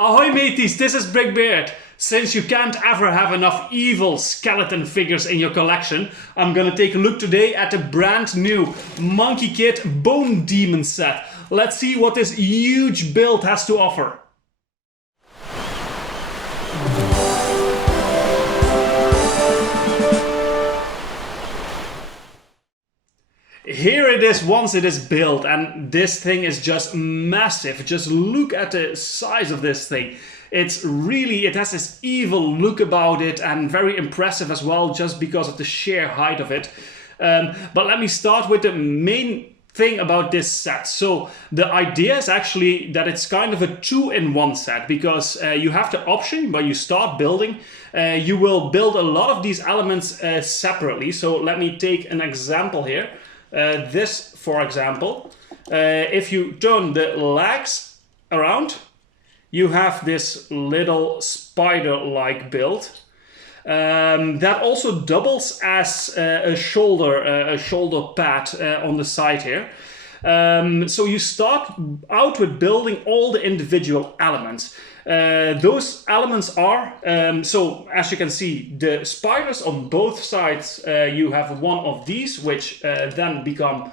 Ahoy mateys, this is BrickBeard. Since you can't ever have enough evil skeleton figures in your collection, I'm gonna take a look today at the brand new Monkie Kid Bone Demon set. Let's see what this huge build has to offer. Here it is once it is built, and this thing is just massive. Just look at the size of this thing. It has this evil look about it and very impressive as well, just because of the sheer height of it. But let me start with the main thing about this set. So the idea is actually that it's kind of a two-in-one set, because you have the option where you start building, you will build a lot of these elements separately. So let me take an example here. This, for example, if you turn the legs around, you have this little spider-like build that also doubles as a shoulder pad on the side here. So you start out with building all the individual elements. Those elements are, so as you can see, the spiders on both sides, you have one of these, which then become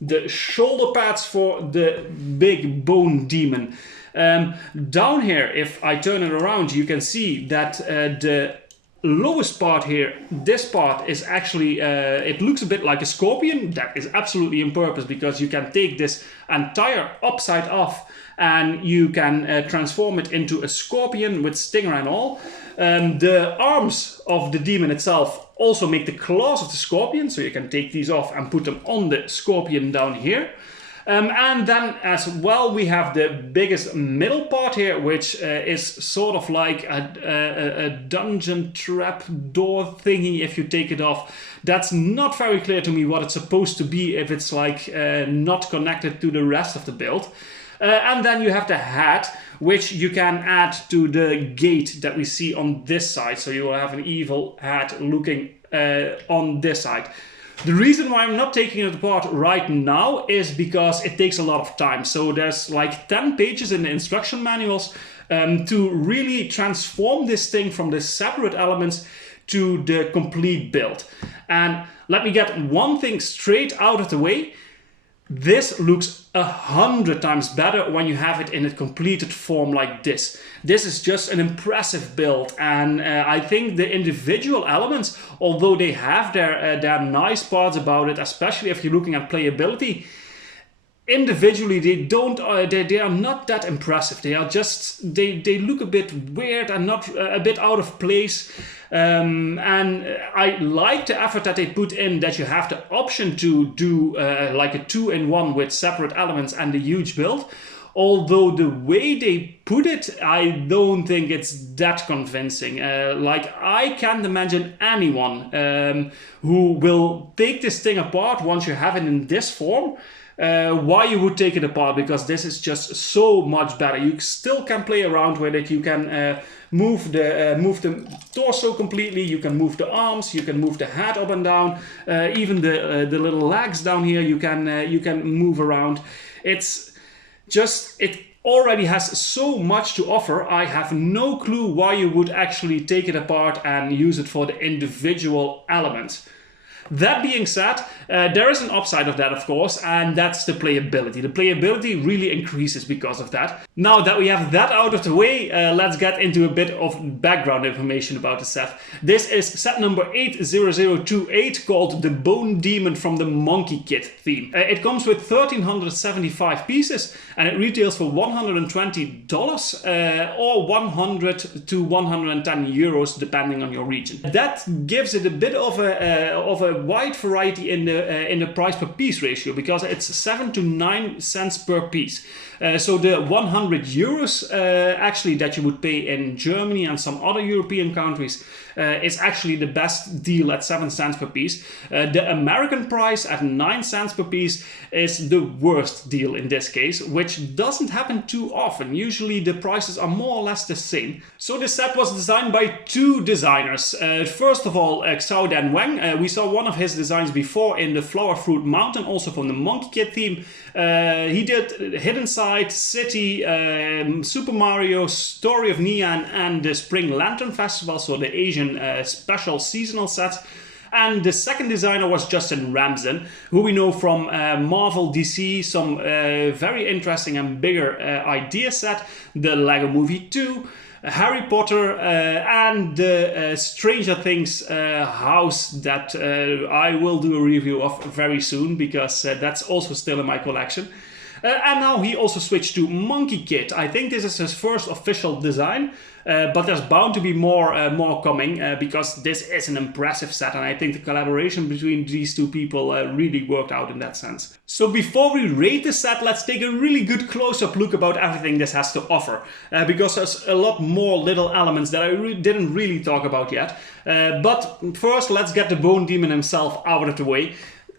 the shoulder pads for the big bone demon. Down here, if I turn it around, you can see that the lowest part here, this part is actually, it looks a bit like a scorpion. That is absolutely on purpose, because you can take this entire upside off and you can transform it into a scorpion with stinger and all. The arms of the demon itself also make the claws of the scorpion, so you can take these off and put them on the scorpion down here. And then as well we have the biggest middle part here, which is sort of like a dungeon trap door thingy. If you take it off, that's not very clear to me what it's supposed to be, if it's like not connected to the rest of the build. And then you have the hat, which you can add to the gate that we see on this side. So you will have an evil hat looking on this side. The reason why I'm not taking it apart right now is because it takes a lot of time. So there's like 10 pages in the instruction manuals to really transform this thing from the separate elements to the complete build. And let me get one thing straight out of the way. This looks 100 times better when you have it in a completed form like this. This is just an impressive build, and I think the individual elements, although they have their nice parts about it, especially if you're looking at playability, individually they are not that impressive. They are just, they look a bit weird and not a bit out of place. And I like the effort that they put in, that you have the option to do like a two-in-one with separate elements and a huge build. Although the way they put it, I don't think it's that convincing. Like, I can't imagine anyone who will take this thing apart once you have it in this form. Why you would take it apart, because this is just so much better. You still can play around with it. You can move the torso completely. You can move the arms. You can move the head up and down. Even the little legs down here, you can move around. It's just, it already has so much to offer. I have no clue why you would actually take it apart and use it for the individual elements. That being said, there is an upside of that, of course, and that's the playability. The playability really increases because of that. Now that we have that out of the way, let's get into a bit of background information about the set. This is set number 80028, called the Bone Demon from the Monkie Kid theme. It comes with 1,375 pieces, and it retails for $120 or 100 to 110 euros, depending on your region. That gives it a bit of a wide variety in the price per piece ratio, because it's 7 to 9 cents per piece. So the 100 euros actually that you would pay in Germany and some other European countries is actually the best deal at 7 cents per piece. The American price at 9 cents per piece is the worst deal in this case, which doesn't happen too often. Usually the prices are more or less the same. So the set was designed by two designers. First of all, Xiao Dan Wang. We saw one one of his designs before in the Flower Fruit Mountain, also from the Monkie Kid theme. He did Hidden Side, City, Super Mario, Story of Nian, and the Spring Lantern Festival, so the Asian special seasonal set. And the second designer was Justin Ramsden, who we know from Marvel, DC, some very interesting and bigger idea set, the Lego Movie 2, Harry Potter, and the Stranger Things house that I will do a review of very soon, because that's also still in my collection. And now he also switched to Monkie Kid. I think this is his first official design, but there's bound to be more coming, because this is an impressive set, and I think the collaboration between these two people really worked out in that sense. So before we rate the set, let's take a really good close-up look about everything this has to offer, because there's a lot more little elements that I didn't really talk about yet. But first, let's get the Bone Demon himself out of the way.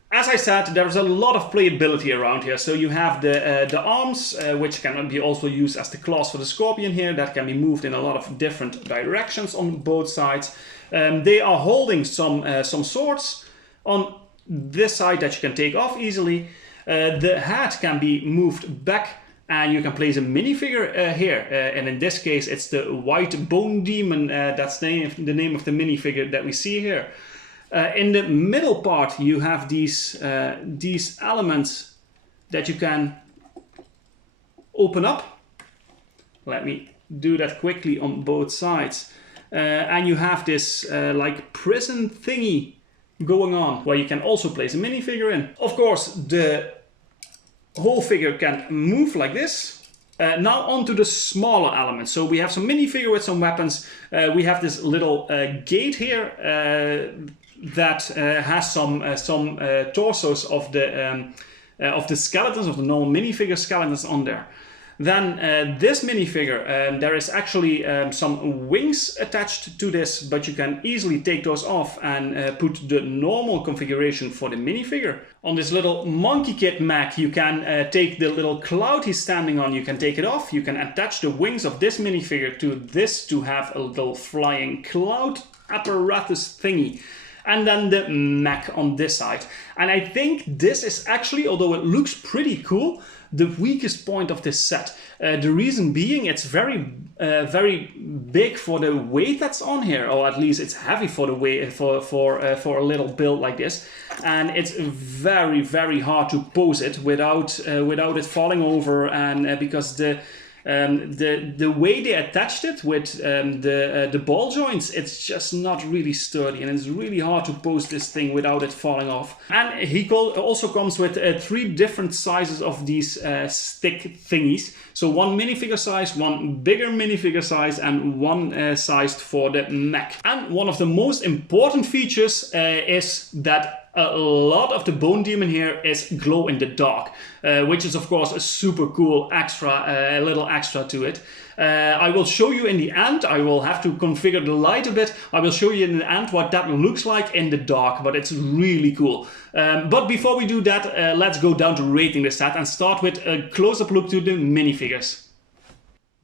As I said, there's a lot of playability around here. So you have the arms, which can be also used as the claws for the scorpion here, that can be moved in a lot of different directions on both sides. They are holding some swords on this side that you can take off easily. The head can be moved back, and you can place a minifigure here. And in this case, it's the White Bone Demon. That's the name of the minifigure that we see here. In the middle part, you have these elements that you can open up. Let me do that quickly on both sides. And you have this like prison thingy going on, where you can also place a minifigure in. Of course, the whole figure can move like this. Now onto the smaller elements. So we have some minifigure with some weapons. We have this little gate here that has some torsos of the skeletons, of the normal minifigure skeletons on there. Then this minifigure, there is actually some wings attached to this, but you can easily take those off and put the normal configuration for the minifigure. On this little Monkie Kid mech, you can take the little cloud he's standing on, you can take it off. You can attach the wings of this minifigure to this to have a little flying cloud apparatus thingy. And then the mech on this side. And I think this is actually, although it looks pretty cool, the weakest point of this set. The reason being, it's very big for the weight that's on here, or at least it's heavy for the weight for a little build like this, and it's very hard to pose it without it falling over, and because the way they attached it with the ball joints, it's just not really sturdy, and it's really hard to pose this thing without it falling off. And he also comes with 3 different sizes of these stick thingies. So one minifigure size, one bigger minifigure size, and one sized for the mech. And one of the most important features is that a lot of the Bone Demon here is glow in the dark, which is of course a super cool extra, a little extra to it. I will show you in the end. I will have to configure the light a bit. I will show you in the end what that looks like in the dark, but it's really cool. But before we do that, let's go down to rating the set and start with a close-up look to the minifigures.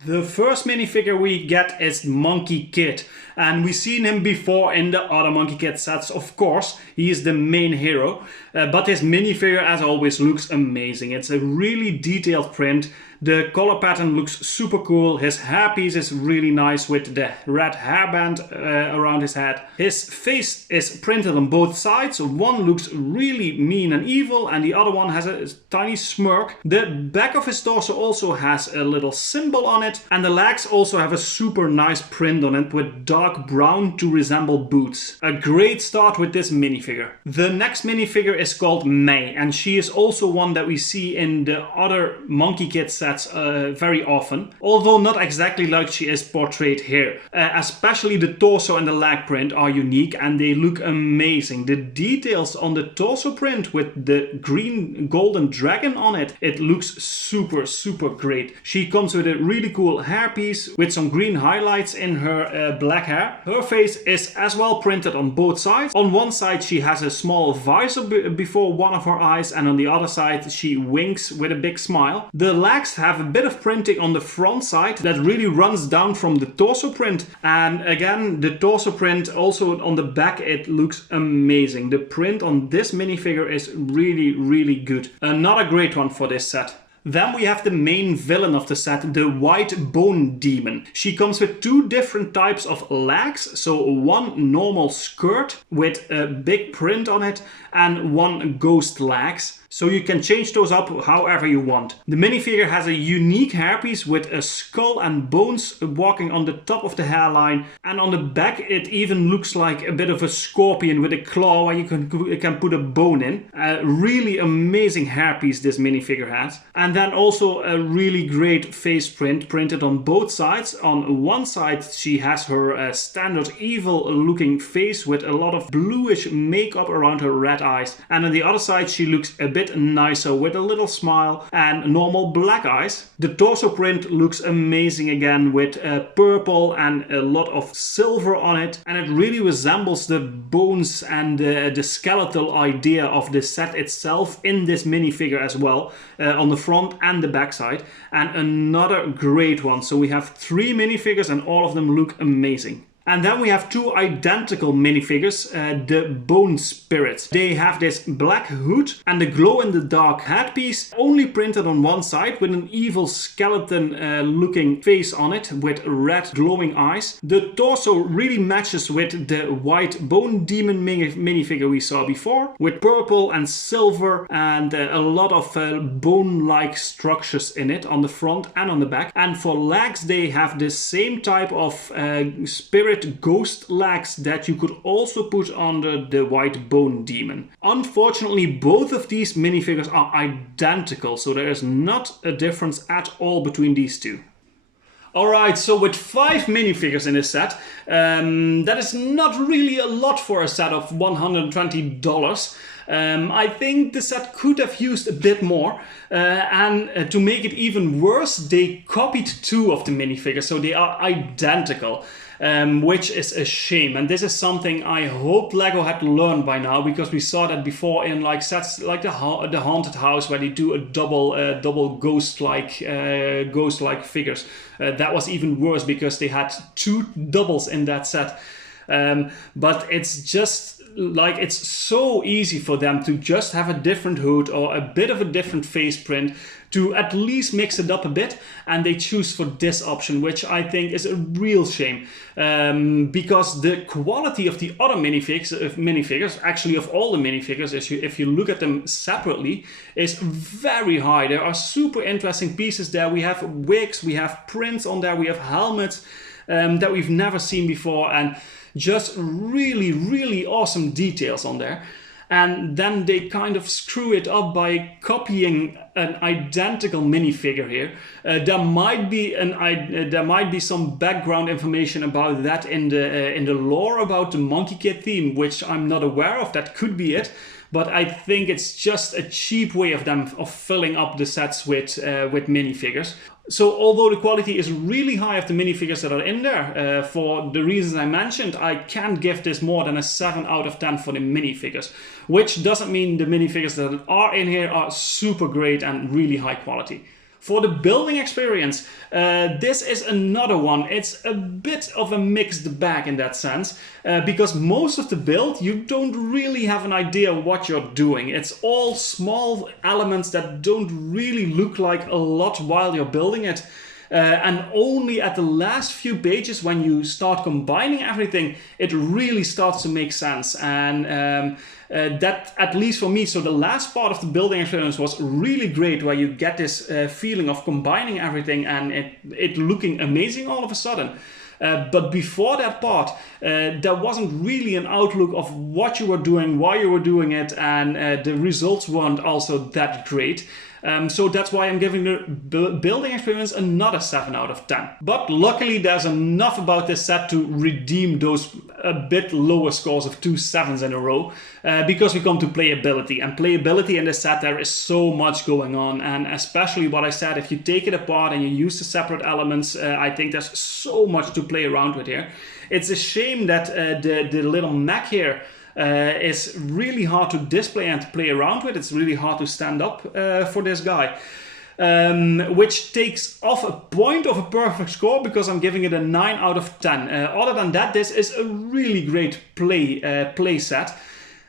The first minifigure we get is Monkie Kid, and we've seen him before in the other Monkie Kid sets, of course. He is the main hero, but his minifigure, as always, looks amazing. It's a really detailed print. The color pattern looks super cool. His hairpiece is really nice with the red hairband around his head. His face is printed on both sides. One looks really mean and evil, and the other one has a tiny smirk. The back of his torso also has a little symbol on it, and the legs also have a super nice print on it with dark brown to resemble boots. A great start with this minifigure. The next minifigure is called May, and she is also one that we see in the other Monkie Kid sets very often, although not exactly like she is portrayed here. Especially the torso and the leg print are unique, and they look amazing. The details on the torso print with the green golden dragon on it, it looks super great. She comes with a really cool hairpiece with some green highlights in her black hair. Her face is as well printed on both sides. On one side she has a small visor before one of her eyes, and on the other side she winks with a big smile. The legs have a bit of printing on the front side that really runs down from the torso print. And again, the torso print also on the back, it looks amazing. The print on this minifigure is really, really good. Another great one for this set. Then we have the main villain of the set, the White Bone Demon. She comes with two different types of legs. So one normal skirt with a big print on it and one ghost legs. So you can change those up however you want. The minifigure has a unique hairpiece with a skull and bones walking on the top of the hairline. And on the back it even looks like a bit of a scorpion with a claw where you can put a bone in. A really amazing hairpiece this minifigure has. And then also a really great face print printed on both sides. On one side she has her standard evil looking face with a lot of bluish makeup around her red eyes. And on the other side she looks a bit nicer with a little smile and normal black eyes. The torso print looks amazing again with purple and a lot of silver on it, and it really resembles the bones and the skeletal idea of the set itself in this minifigure as well, on the front and the back side. And another great one. So we have 3 minifigures and all of them look amazing. And then we have 2 identical minifigures, the Bone Spirits. They have this black hood and the glow-in-the-dark headpiece, only printed on one side with an evil skeleton looking face on it with red glowing eyes. The torso really matches with the White Bone Demon minifigure we saw before, with purple and silver and a lot of bone-like structures in it on the front and on the back. And for legs they have the same type of spirit ghost legs that you could also put under the White Bone Demon. Unfortunately, both of these minifigures are identical, so there is not a difference at all between these two. Alright, so with 5 minifigures in this set, that is not really a lot for a set of $120. I think the set could have used a bit more, and to make it even worse, they copied 2 of the minifigures, so they are identical. Which is a shame, and this is something I hope Lego had learned by now, because we saw that before in like sets like the Haunted House, where they do a double ghost-like figures. That was even worse because they had 2 doubles in that set. But it's just like, it's so easy for them to just have a different hood or a bit of a different face print to at least mix it up a bit, and they choose for this option, which I think is a real shame, because the quality of the other minifigures, actually of all the minifigures, if you look at them separately, is very high. There are super interesting pieces there. We have wigs, we have prints on there, we have helmets that we've never seen before, and just really, really awesome details on there. And then they kind of screw it up by copying an identical minifigure here. There might be some background information about that in the lore about the Monkie Kid theme, which I'm not aware of. That could be it. But I think it's just a cheap way of them filling up the sets with minifigures. So although the quality is really high of the minifigures that are in there, for the reasons I mentioned, I can't give this more than a 7 out of 10 for the minifigures. Which doesn't mean the minifigures that are in here are super great and really high quality. For the building experience, this is another one. It's a bit of a mixed bag in that sense, because most of the build you don't really have an idea what you're doing. It's all small elements that don't really look like a lot while you're building it. And only at the last few pages, when you start combining everything, it really starts to make sense. And that, at least for me, so the last part of the building experience was really great, where you get this feeling of combining everything and it looking amazing all of a sudden. But before that part, there wasn't really an outlook of what you were doing, why you were doing it, and the results weren't also that great. So that's why I'm giving the building experience another 7 out of 10. But luckily there's enough about this set to redeem those a bit lower scores of 2 7s in a row, because we come to playability. And playability in this set, there is so much going on, and especially what I said, if you take it apart and you use the separate elements, I think there's so much to play around with here. It's a shame that the little mech here is really hard to display and to play around with. It's really hard to stand up for this guy. which takes off a point of a perfect score because I'm giving it a 9 out of 10. Other than that, this is a really great play set.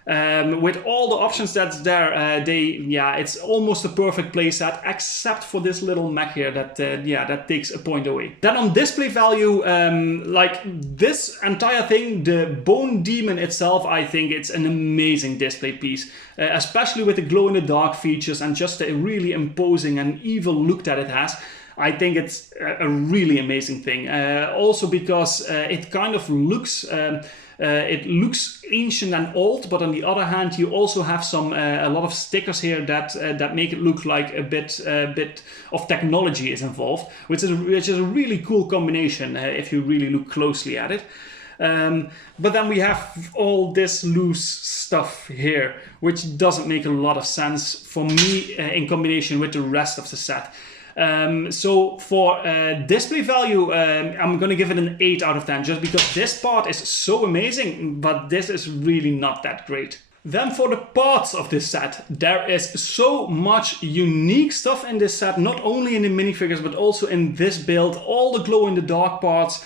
With all the options that's there, it's almost a perfect playset, except for this little mech here that takes a point away. Then on display value, like this entire thing, the Bone Demon itself, I think it's an amazing display piece, especially with the glow-in-the-dark features and just a really imposing and evil look that it has. I think it's a really amazing thing. Also because it kind of looks... it looks ancient and old, but on the other hand, you also have a lot of stickers here that make it look like a bit of technology is involved, which is a really cool combination if you really look closely at it. But then we have all this loose stuff here, which doesn't make a lot of sense for me in combination with the rest of the set. So for display value, I'm going to give it an 8 out of 10, just because this part is so amazing, but this is really not that great. Then for the parts of this set, there is so much unique stuff in this set, not only in the minifigures, but also in this build. All the glow-in-the-dark parts,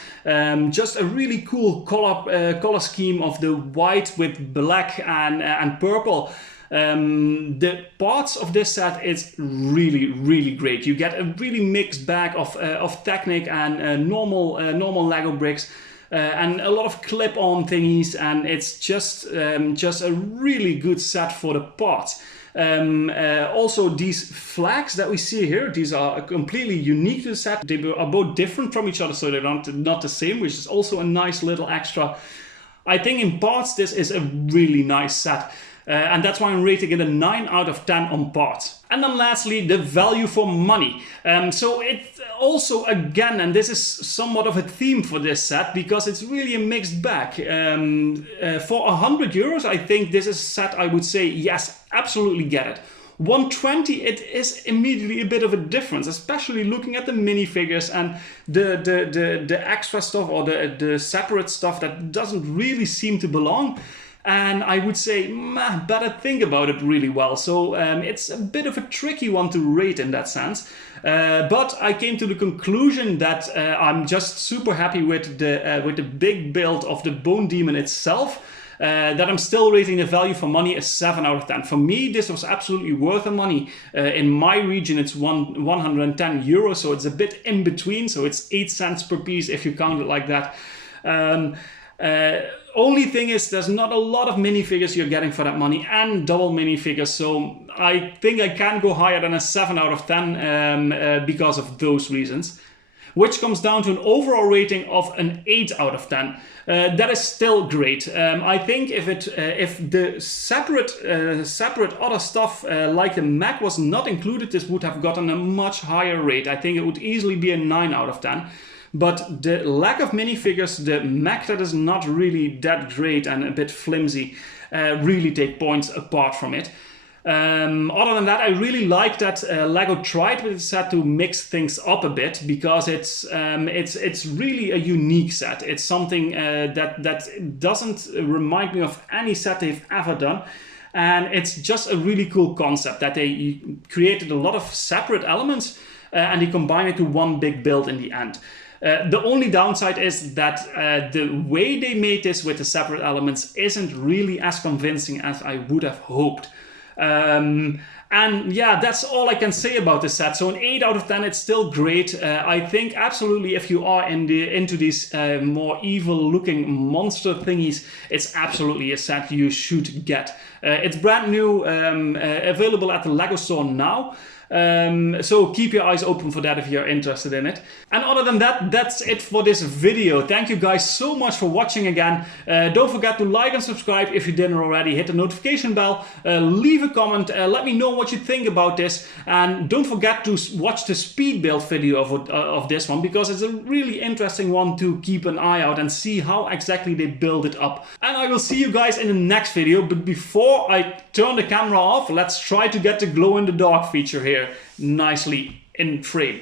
just a really cool color scheme of the white with black and purple. The parts of this set is really great. You get a really mixed bag of Technic and normal Lego bricks, and a lot of clip-on thingies, and it's just a really good set for the parts. Also, these flags that we see here, these are completely unique to the set. They are both different from each other, so they're not the same, which is also a nice little extra. I think in parts this is a really nice set. And that's why I'm rating it a 9 out of 10 on parts. And then lastly, the value for money. So it's also, again, and this is somewhat of a theme for this set, because it's really a mixed bag. For 100 euros, I think this is a set I would say, yes, absolutely get it. 120, it is immediately a bit of a difference, especially looking at the minifigures and the extra stuff, or the separate stuff that doesn't really seem to belong. And I would say, better think about it really well. So it's a bit of a tricky one to rate in that sense. But I came to the conclusion that I'm just super happy with the big build of the Bone Demon itself. That I'm still rating the value for money a 7 out of 10. For me, this was absolutely worth the money. In my region, it's 110 euros, so it's a bit in between. So it's 8 cents per piece if you count it like that. Only thing is, there's not a lot of minifigures you're getting for that money, and double minifigures, so I think I can go higher than a 7 out of 10 because of those reasons. Which comes down to an overall rating of an 8 out of 10. That is still great. I think if the separate other stuff like the mech was not included, this would have gotten a much higher rate. I think it would easily be a 9 out of 10. But the lack of minifigures, the mech that is not really that great and a bit flimsy, really take points apart from it. Other than that, I really like that Lego tried with the set to mix things up a bit, because it's really a unique set. It's something that doesn't remind me of any set they've ever done. And it's just a really cool concept that they created a lot of separate elements and they combine it to one big build in the end. The only downside is that the way they made this with the separate elements isn't really as convincing as I would have hoped. And yeah, that's all I can say about this set. So an 8 out of 10, it's still great. I think absolutely if you are into these more evil looking monster thingies, it's absolutely a set you should get. It's brand new, available at the Lego store now. So keep your eyes open for that if you're interested in it. And other than that, that's it for this video. Thank you guys so much for watching again. Don't forget to like and subscribe if you didn't already. Hit the notification bell, leave a comment, let me know what you think about this, and don't forget to watch the speed build video of this one, because it's a really interesting one to keep an eye out and see how exactly they build it up. And I will see you guys in the next video, but before I turn the camera off, let's try to get the glow in the dark feature here nicely in frame.